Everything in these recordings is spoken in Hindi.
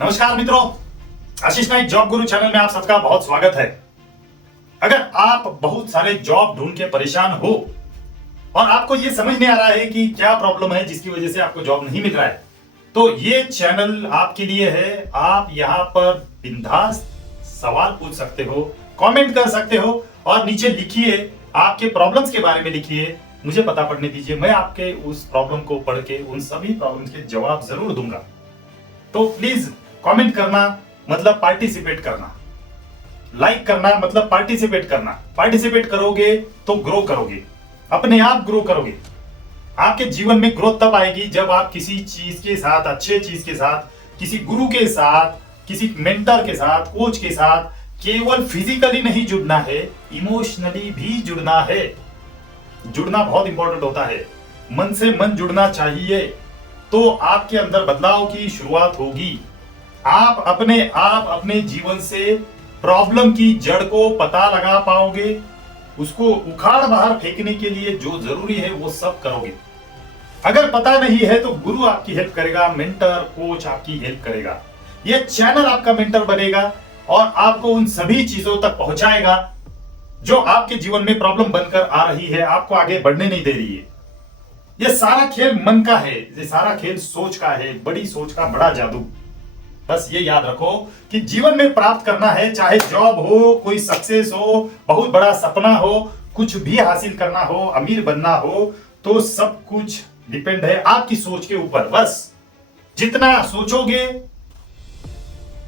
नमस्कार मित्रों, आशीष नाइक जॉब गुरु चैनल में आप सबका बहुत स्वागत है। अगर आप बहुत सारे जॉब ढूंढ के परेशान हो और आपको ये समझ नहीं आ रहा है कि क्या प्रॉब्लम है जिसकी वजह से आपको जॉब नहीं मिल रहा है, तो ये चैनल आपके लिए है। आप यहाँ पर बिंदास सवाल पूछ सकते हो, कमेंट कर सकते हो और नीचे लिखिए, आपके प्रॉब्लम्स के बारे में लिखिए, मुझे पता पड़ने दीजिए। मैं आपके उस प्रॉब्लम को पढ़ के उन सभी प्रॉब्लम्स के जवाब जरूर दूंगा। तो प्लीज कमेंट करना मतलब पार्टिसिपेट करना, लाइक करना मतलब पार्टिसिपेट करना। पार्टिसिपेट करोगे तो ग्रो करोगे, अपने आप ग्रो करोगे। आपके जीवन में ग्रोथ तब आएगी जब आप किसी चीज के साथ, अच्छे चीज के साथ, किसी गुरु के साथ, किसी मेंटर के साथ, कोच के साथ केवल फिजिकली नहीं जुड़ना है, इमोशनली भी जुड़ना है। जुड़ना बहुत इंपॉर्टेंट होता है। मन से मन जुड़ना चाहिए, तो आपके अंदर बदलाव की शुरुआत होगी। आप अपने जीवन से प्रॉब्लम की जड़ को पता लगा पाओगे। उसको उखाड़ बाहर फेंकने के लिए जो जरूरी है वो सब करोगे। अगर पता नहीं है तो गुरु आपकी हेल्प करेगा, मेंटर कोच आपकी हेल्प करेगा। ये चैनल आपका मेंटर बनेगा और आपको उन सभी चीजों तक पहुंचाएगा जो आपके जीवन में प्रॉब्लम बनकर आ रही है, आपको आगे बढ़ने नहीं दे रही है। ये सारा खेल मन का है, ये सारा खेल सोच का है, बड़ी सोच का बड़ा जादू। बस ये याद रखो कि जीवन में प्राप्त करना है, चाहे जॉब हो, कोई सक्सेस हो, बहुत बड़ा सपना हो, कुछ भी हासिल करना हो, अमीर बनना हो, तो सब कुछ डिपेंड है आपकी सोच के ऊपर। बस जितना सोचोगे,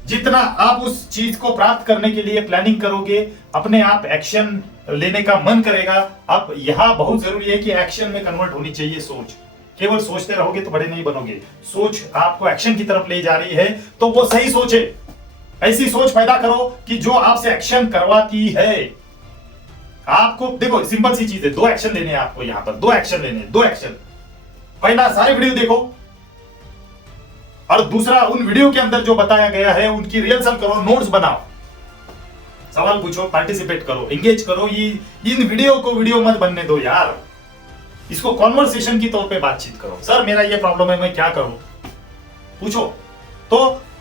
जितना आप उस चीज को प्राप्त करने के लिए प्लानिंग करोगे, अपने आप एक्शन लेने का मन करेगा। अब यहां बहुत जरूरी है कि एक्शन में कन्वर्ट होनी चाहिए सोच। केवल सोचते रहोगे तो बड़े नहीं बनोगे। सोच आपको एक्शन की तरफ ले जा रही है तो वो सही सोच है। ऐसी सोच पैदा करो कि जो आपसे एक्शन करवाती है। आपको देखो, सिंपल सी चीज है, 2 एक्शन लेने हैं आपको। यहां पर 2 एक्शन लेने हैं, 2 एक्शन। पहला, सारे वीडियो देखो, और दूसरा, उन वीडियो के अंदर जो बताया गया है उनकी रिहर्सल करो, नोट्स बनाओ, सवाल पूछो, पार्टिसिपेट करो, एंगेज करो। इन वीडियो को वीडियो मत बनने दो यार, इसको कॉन्वर्सेशन की तौर पे बातचीत करो। सर मेरा ये प्रॉब्लम है, मैं क्या करूं, पूछो। तो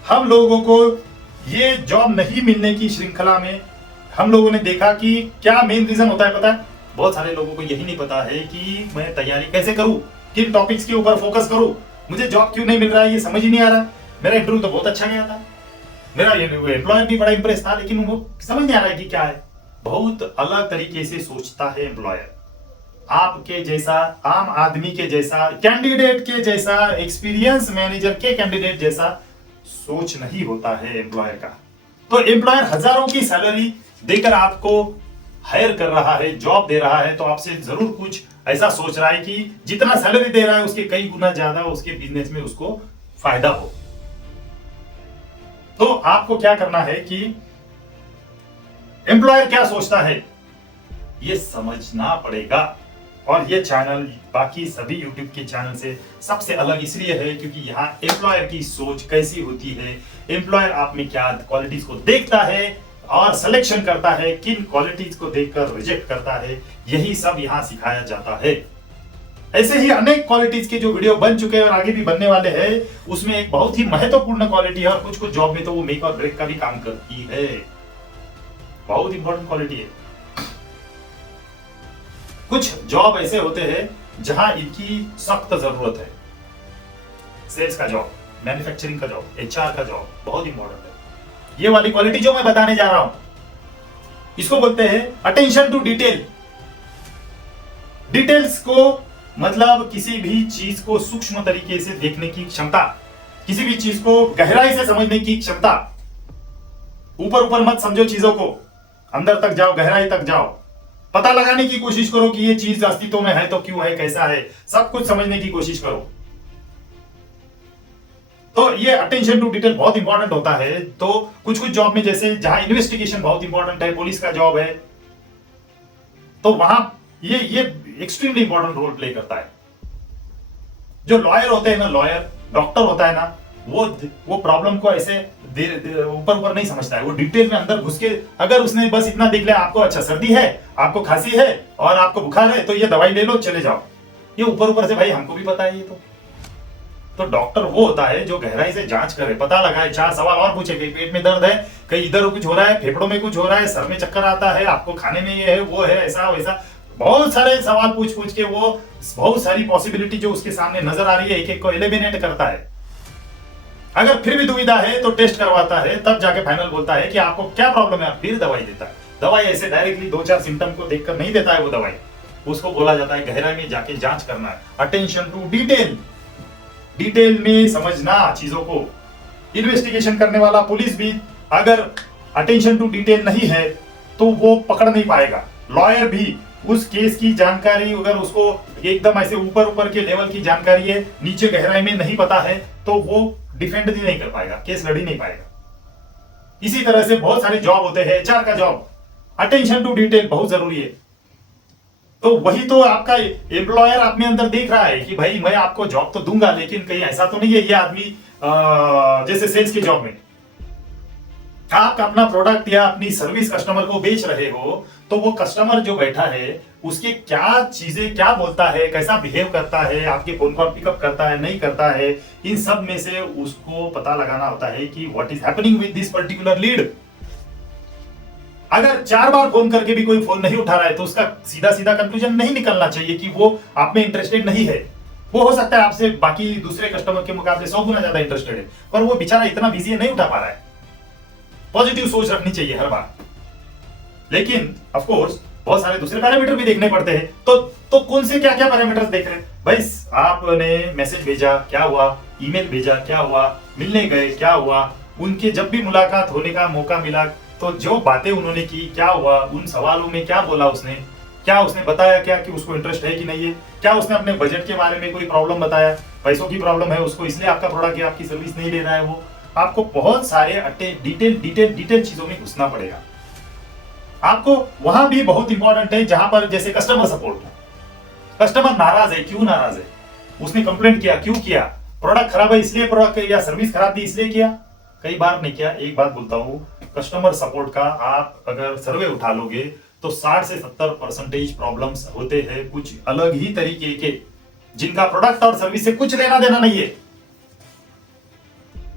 हम लोगों को ये जॉब नहीं मिलने की श्रृंखला में हम लोगों ने देखा कि क्या मेन रीजन होता है पता है? बहुत सारे लोगों को यही नहीं पता है कि मैं तैयारी कैसे करूं, किन टॉपिक्स के ऊपर फोकस करूं, मुझे जॉब क्यों नहीं मिल रहा है, ये समझ ही नहीं आ रहा। मेरा इंटरव्यू तो बहुत अच्छा गया था, मेरा एम्प्लॉयर भी बड़ा इंप्रेस था, लेकिन वो समझ नहीं आ रहा है कि क्या है। बहुत अलग तरीके से सोचता है एम्प्लॉयर। आपके जैसा, आम आदमी के जैसा, कैंडिडेट के जैसा, एक्सपीरियंस मैनेजर के कैंडिडेट जैसा सोच नहीं होता है एम्प्लॉयर का। तो एम्प्लॉयर हजारों की सैलरी देकर आपको हायर कर रहा है, जॉब दे रहा है, तो आपसे जरूर कुछ ऐसा सोच रहा है कि जितना सैलरी दे रहा है उसके कई गुना ज्यादा उसके बिजनेस में उसको फायदा हो। तो आपको क्या करना है कि एम्प्लॉयर क्या सोचता है ये समझना पड़ेगा। और ये चैनल बाकी सभी यूट्यूब के चैनल से सबसे अलग इसलिए है क्योंकि यहाँ एम्प्लॉयर की सोच कैसी होती है, एम्प्लॉयर आप में क्या क्वालिटीज को देखता है और सिलेक्शन करता है, किन क्वालिटीज को देखकर रिजेक्ट करता है, यही सब यहाँ सिखाया जाता है। ऐसे ही अनेक क्वालिटीज के जो वीडियो बन चुके हैं और आगे भी बनने वाले हैं, उसमें एक बहुत ही महत्वपूर्ण क्वालिटी है और कुछ कुछ जॉब में तो वो मेक और ब्रेक का भी काम करती है। बहुत इंपॉर्टेंट क्वालिटी है। कुछ जॉब ऐसे होते हैं जहां इनकी सख्त जरूरत है। सेल्स का जॉब, मैन्युफैक्चरिंग का जॉब, एचआर का जॉब बहुत इंपॉर्टेंट है। ये वाली क्वालिटी जो मैं बताने जा रहा हूं, इसको बोलते हैं अटेंशन टू डिटेल। डिटेल्स को मतलब किसी भी चीज को सूक्ष्म तरीके से देखने की क्षमता, किसी भी चीज को गहराई से समझने की क्षमता। ऊपर ऊपर मत समझो चीजों को, अंदर तक जाओ, गहराई तक जाओ, पता लगाने की कोशिश करो कि ये चीज अस्तित्व में है तो क्यों है, कैसा है, सब कुछ समझने की कोशिश करो। तो ये अटेंशन टू डिटेल बहुत इंपॉर्टेंट होता है। तो कुछ कुछ जॉब में, जैसे जहां इन्वेस्टिगेशन बहुत इंपॉर्टेंट है, पुलिस का जॉब है, तो वहां ये एक्सट्रीमली इंपॉर्टेंट रोल प्ले करता है। जो लॉयर होते हैं ना, लॉयर, डॉक्टर होता है ना, वो प्रॉब्लम को ऐसे ऊपर ऊपर नहीं समझता है, वो डिटेल में अंदर घुस के, अगर उसने बस इतना देख लिया, आपको अच्छा सर्दी है, आपको खांसी है और आपको बुखार है, तो ये दवाई ले लो, चले जाओ, ये ऊपर ऊपर से भाई हमको भी पता है ये तो। तो डॉक्टर वो होता है जो गहराई से जांच करे, पता लगाए, 4 सवाल और पूछे कि पेट में दर्द है, कहीं इधर कुछ हो रहा है, फेफड़ों में कुछ हो रहा है, सर में चक्कर आता है, आपको खाने में ये है वो है, ऐसा वैसा, बहुत सारे सवाल पूछ पूछ के वो बहुत सारी पॉसिबिलिटी जो उसके सामने नजर आ रही है एक एक को एलिमिनेट करता है। अगर फिर भी दुविधा है तो टेस्ट करवाता है, तब जाके फाइनल बोलता है कि आपको क्या प्रॉब्लम है, फिर दवाई देता है। दवाई ऐसे डायरेक्टली 2-4 सिम्टम को देखकर नहीं देता है वो दवाई, उसको बोला जाता है गहराई में जाके जांच करना है, अटेंशन टू डिटेल, डिटेल में समझना चीजों को। इन्वेस्टिगेशन करने वाला पुलिस भी अगर अटेंशन टू डिटेल नहीं है तो वो पकड़ नहीं पाएगा। लॉयर भी उस केस की जानकारी अगर उसको एकदम ऐसे ऊपर ऊपर के लेवल की जानकारी है, नीचे गहराई में नहीं पता है, तो वो डिफेंड भी नहीं कर पाएगा, केस लड़ ही नहीं पाएगा। इसी तरह से बहुत सारे जॉब होते हैं, एचआर का जॉब, अटेंशन टू डिटेल बहुत जरूरी है। तो वही तो आपका एम्प्लॉयर अपने अंदर देख रहा है कि भाई मैं आपको जॉब तो दूंगा, लेकिन कहीं ऐसा तो नहीं है ये आदमी जैसे सेल्स की जॉब में आप अपना प्रोडक्ट या अपनी सर्विस कस्टमर को बेच रहे हो, तो वो कस्टमर जो बैठा है उसके क्या चीजें, क्या बोलता है, कैसा बिहेव करता है, आपके फोन कॉल पिकअप करता है नहीं करता है, इन सब में से उसको पता लगाना होता है कि what is happening with this particular lead. अगर 4 बार फोन करके भी कोई फोन नहीं उठा रहा है तो उसका सीधा सीधा कंक्लूजन नहीं निकलना चाहिए कि वो आप में इंटरेस्टेड नहीं है। वो हो सकता है आपसे बाकी दूसरे कस्टमर के मुकाबले 100 गुना ज्यादा इंटरेस्टेड है, पर वो बेचारा इतना बिजी है, नहीं उठा पा रहा है। पॉजिटिव सोच रखनी चाहिए हर बार, लेकिन ऑफ कोर्स बहुत सारे दूसरे पैरामीटर भी देखने पड़ते हैं। तो कौन से क्या क्या पैरामीटर्स देख रहे हैं भाई? आपने मैसेज भेजा क्या हुआ, ईमेल भेजा क्या हुआ, मिलने गए क्या हुआ, उनके जब भी मुलाकात होने का मौका मिला तो जो बातें उन्होंने की क्या हुआ, उन सवालों में क्या बोला उसने, क्या उसने बताया क्या कि उसको इंटरेस्ट है कि नहीं है, क्या उसने अपने बजट के बारे में कोई प्रॉब्लम बताया, पैसों की प्रॉब्लम है उसको इसलिए आपका प्रोडक्ट या आपकी सर्विस नहीं ले रहा है वो। आपको बहुत सारे डिटेल चीजों में घुसना पड़ेगा। आपको वहां भी बहुत इंपॉर्टेंट है जहां पर जैसे कस्टमर सपोर्ट, कस्टमर नाराज है, क्यों नाराज है, उसने कंप्लेंट किया क्यों किया, प्रोडक्ट खराब है इसलिए प्रोडक्ट या सर्विस खराब थी इसलिए किया, कई बार नहीं किया। एक बात बोलता हूं, कस्टमर सपोर्ट का आप अगर सर्वे उठा लोगे तो 60 से 70% प्रॉब्लम्स होते हैं कुछ अलग ही तरीके के, जिनका प्रोडक्ट और सर्विस से कुछ लेना देना नहीं है।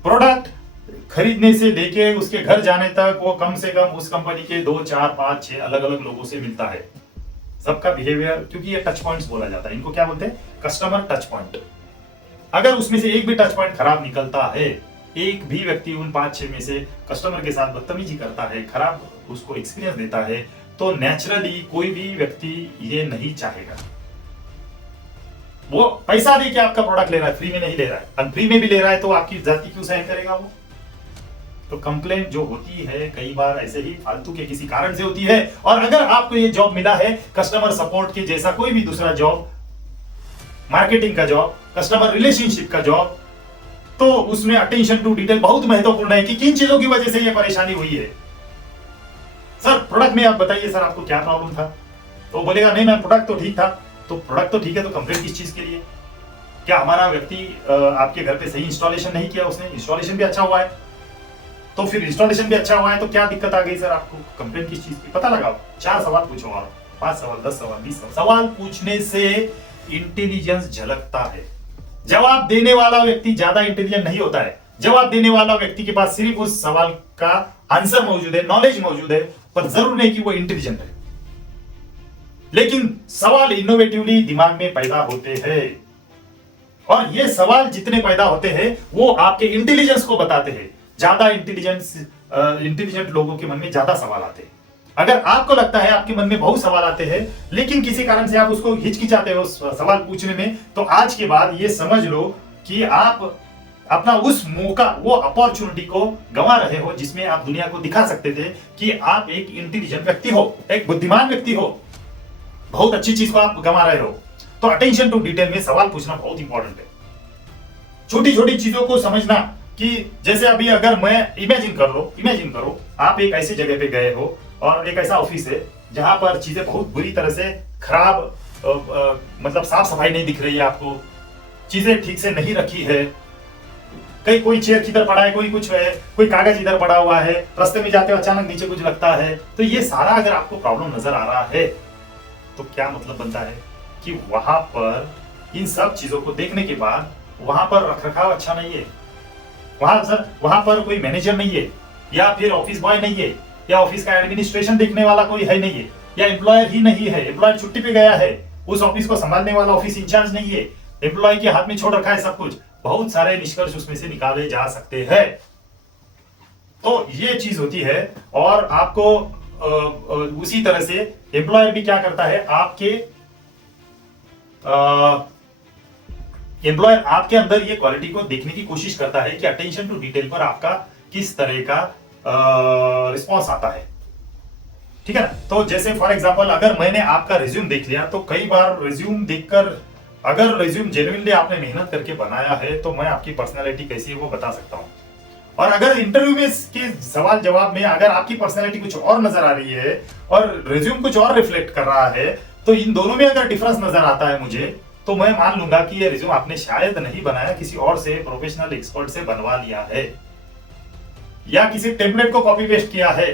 प्रोडक्ट खरीदने से लेके उसके घर जाने तक वो कम से कम उस कंपनी के 2, 4, 5, 6 अलग अलग लोगों से मिलता है। सबका बिहेवियर, क्योंकि ये टच पॉइंट्स बोला जाता है, इनको क्या बोलते हैं, कस्टमर टच पॉइंट। अगर उसमें से एक भी टच पॉइंट खराब निकलता है, एक भी व्यक्ति उन 5-6 में से कस्टमर के साथ बदतमीजी करता है, खराब उसको एक्सपीरियंस देता है, तो नेचुरली कोई भी व्यक्ति ये नहीं चाहेगा। वो पैसा दे के आपका प्रोडक्ट ले रहा है, फ्री में नहीं ले रहा है, और फ्री में भी ले रहा है तो आपकी जाति क्यों सहन करेगा वो? तो कंप्लेंट जो होती है कई बार ऐसे ही फालतू के किसी कारण से होती है। और अगर आपको ये जॉब मिला है कस्टमर सपोर्ट के जैसा कोई भी दूसरा जॉब, मार्केटिंग का जॉब, कस्टमर रिलेशनशिप का जॉब, तो उसमें अटेंशन टू डिटेल बहुत महत्वपूर्ण है कि किन चीजों की वजह से ये परेशानी हुई है। सर प्रोडक्ट में आप बताइए सर आपको क्या प्रॉब्लम था, तो बोलेगा नहीं मैम प्रोडक्ट तो ठीक था। तो प्रोडक्ट तो ठीक है, तो कंप्लेंट किस चीज के लिए? क्या हमारा व्यक्ति आपके घर पे सही इंस्टॉलेशन नहीं किया, उसने इंस्टॉलेशन भी अच्छा हुआ है, तो फिर इंस्टॉलेशन भी अच्छा हुआ है तो क्या दिक्कत आ गई सर आपको? कंप्लेंट किस चीज की? पता लगाओ, 4 सवाल पूछो और 5 सवाल, 10 सवाल, 20 सवाल। सवाल पूछने से इंटेलिजेंस झलकता है। जवाब देने वाला व्यक्ति ज्यादा इंटेलिजेंट नहीं होता है, जवाब देने वाला व्यक्ति के पास सिर्फ उस सवाल का आंसर मौजूद है, नॉलेज मौजूद है, पर जरूर नहीं कि वो इंटेलिजेंट है। लेकिन सवाल इनोवेटिवली दिमाग में पैदा होते हैं, और ये सवाल जितने पैदा होते हैं वो आपके इंटेलिजेंस को बताते हैं। ज्यादा इंटेलिजेंट लोगों के मन में ज्यादा सवाल आते हैं। अगर आपको लगता है आपके मन में बहुत सवाल आते हैं लेकिन किसी कारण से आप उसको हिचकिचाते हो सवाल पूछने में, तो आज के बाद ये समझ लो कि आप अपना उस मौका, वो अपॉर्चुनिटी को गंवा रहे हो जिसमें आप दुनिया को दिखा सकते थे कि आप एक इंटेलिजेंट व्यक्ति हो, एक बुद्धिमान व्यक्ति हो। बहुत अच्छी चीज को आप गंवा रहे हो। तो अटेंशन टू डिटेल में सवाल पूछना बहुत इंपॉर्टेंट है। छोटी छोटी चीजों को समझना कि जैसे अभी अगर मैं इमेजिन करो आप एक ऐसी जगह पे गए हो और एक ऐसा ऑफिस है जहां पर चीजें बहुत बुरी तरह से खराब, मतलब साफ सफाई नहीं दिख रही है आपको, चीजें ठीक से नहीं रखी है, कहीं कोई चेयर किधर पड़ा है, कोई कुछ है, कोई कागज इधर पड़ा हुआ है, रास्ते में जाते हो अचानक नीचे कुछ लगता है। तो ये सारा अगर आपको प्रॉब्लम नजर आ रहा है तो क्या मतलब बनता है कि वहां पर इन सब चीजों को देखने के बाद वहां पर रखरखाव अच्छा नहीं है, वहां पर कोई मैनेजर नहीं है, या फिर ऑफिस बॉय नहीं है, या ऑफिस का एडमिनिस्ट्रेशन देखने वाला कोई है नहीं है, या एम्प्लॉयर ही नहीं है, एम्प्लॉयर छुट्टी पे गया है, उस ऑफिस को संभालने वाला ऑफिस इंचार्ज नहीं है, एम्प्लॉय के हाथ में छोड़ रखा है सब कुछ। बहुत सारे निष्कर्ष उसमें से निकाले जा सकते हैं। तो ये चीज होती है। और आपको उसी तरह से एम्प्लॉयर भी क्या करता है, एम्प्लॉयर आपके अंदर ये क्वालिटी को देखने की कोशिश करता है कि अटेंशन टू डिटेल पर आपका किस तरह का रिस्पॉन्स आता है। ठीक है ना। तो जैसे फॉर एग्जांपल अगर मैंने आपका रिज्यूम देख लिया, तो कई बार रिज्यूम देखकर अगर रिज्यूम जेन्युइनली आपने मेहनत करके बनाया है तो मैं आपकी पर्सनालिटी कैसी है वो बता सकता हूं। और अगर इंटरव्यू में के सवाल जवाब में अगर आपकी पर्सनालिटी कुछ और नजर आ रही है और रिज्यूम कुछ और रिफ्लेक्ट कर रहा है, तो इन दोनों में अगर डिफरेंस नजर आता है मुझे, तो मैं मान लूंगा कि ये रिज्यूम आपने शायद नहीं बनाया, किसी और से प्रोफेशनल एक्सपर्ट से बनवा लिया है, या किसी टेम्पलेट को कॉपी पेस्ट किया है।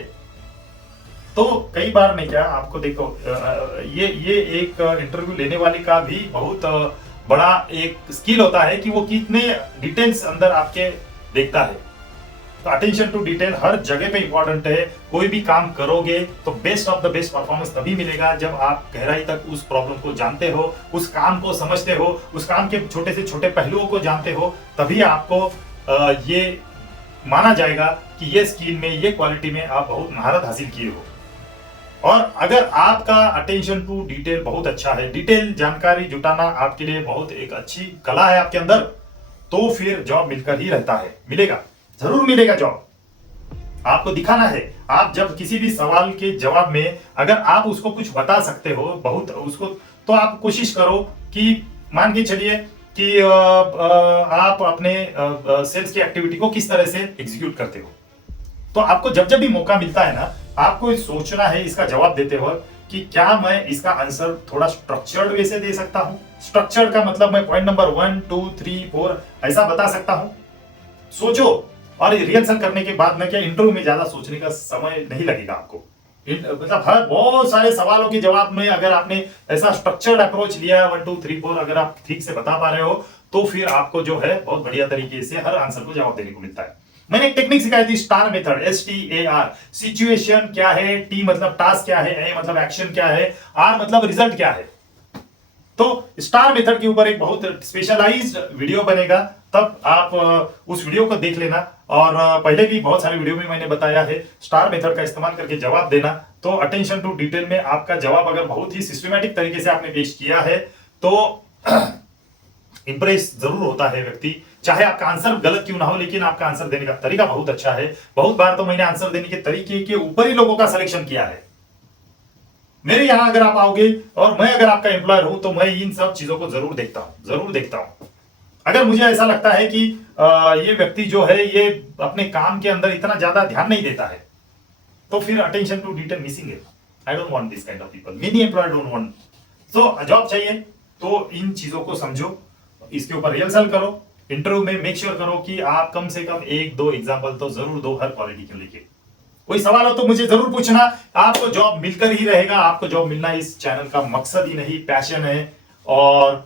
तो कई बार नहीं, क्या आपको देखो, ये एक इंटरव्यू लेने वाले का भी बहुत बड़ा एक स्किल होता है कि वो कितने डिटेल्स अंदर आपके देखता है। तो अटेंशन टू डिटेल हर जगह पे इंपॉर्टेंट है। कोई भी काम करोगे तो best of the best performance तभी मिलेगा जब आप गहराई तक उस प्रॉब्लम को जानते हो, उस काम को समझते हो, उस काम के छोटे से छोटे पहलुओं को जानते हो। तभी आपको ये माना जाएगा कि ये स्किल में, ये क्वालिटी में आप बहुत महारत हासिल किए हो। और अगर आपका अटेंशन टू डिटेल बहुत अच्छा है, डिटेल जानकारी जुटाना आपके लिए बहुत एक अच्छी कला है आपके अंदर, तो फिर जॉब मिलकर ही रहता है, मिलेगा, जरूर मिलेगा जॉब। आपको दिखाना है। आप जब किसी भी सवाल के जवाब में अगर आप उसको कुछ बता सकते हो बहुत उसको, तो आप कोशिश करो कि मान के चलिए कि आप अपने सेल्स की एक्टिविटी को किस तरह से एग्जीक्यूट करते हो। तो आपको जब जब भी मौका मिलता है ना, आपको सोचना है इसका जवाब देते हो कि क्या मैं इसका आंसर थोड़ा स्ट्रक्चर्ड वे से दे सकता हूं। स्ट्रक्चर्ड का मतलब मैं पॉइंट नंबर 1 2 3 4 ऐसा बता सकता हूं। सोचो, और रिहर्सल करने के बाद में क्या इंटरव्यू में ज्यादा सोचने का समय नहीं लगेगा आपको। मतलब हर बहुत सारे सवालों के जवाब में अगर आपने ऐसा स्ट्रक्चर्ड अप्रोच लिया है 1 2 3 4, अगर आप ठीक से बता पा रहे हो, तो फिर आपको जो है बहुत बढ़िया तरीके से हर आंसर को जवाब देने को मिलता है। मैंने एक टेक्निक सिखाई थी, स्टार मेथड, STAR। सिचुएशन क्या है, T मतलब टास्क क्या है, A मतलब एक्शन क्या है, R मतलब रिजल्ट क्या है। तो स्टार मेथड के ऊपर एक बहुत स्पेशलाइज्ड वीडियो बनेगा, तब आप उस वीडियो को देख लेना। और पहले भी बहुत सारे वीडियो में मैंने बताया है स्टार मेथड का इस्तेमाल करके जवाब देना। तो अटेंशन टू डिटेल में आपका जवाब अगर बहुत ही सिस्टमैटिक तरीके से आपने पेश किया है तो इंप्रेस जरूर होता है व्यक्ति। चाहे आपका आंसर गलत क्यों ना हो, लेकिन आपका आंसर देने का तरीका बहुत अच्छा है। बहुत बार तो मैंने आंसर देने के तरीके के ऊपर ही लोगों का सिलेक्शन किया है। मेरे यहां अगर आप आओगे और मैं अगर आपका एम्प्लॉयर हूं, तो मैं इन सब चीजों को जरूर देखता हूं। अगर मुझे ऐसा लगता है कि ये व्यक्ति जो है ये अपने काम के अंदर इतना ज्यादा ध्यान नहीं देता है, तो फिर अटेंशन टू डिटेल मिसिंग है। I don't want this kind of people. Many employer don't want. So job चाहिए तो इन चीजों को समझो, इसके ऊपर रिहर्सल करो, इंटरव्यू में मेक श्योर करो कि आप कम से कम 1-2 एग्जाम्पल तो जरूर दो हर क्वालिटी को लेके। कोई सवाल हो तो मुझे जरूर पूछना। आपको जॉब मिलकर ही रहेगा। आपको जॉब मिलना इस चैनल का मकसद ही नहीं, पैशन है। और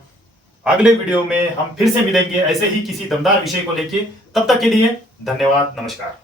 अगले वीडियो में हम फिर से मिलेंगे ऐसे ही किसी दमदार विषय को लेके। तब तक के लिए धन्यवाद, नमस्कार।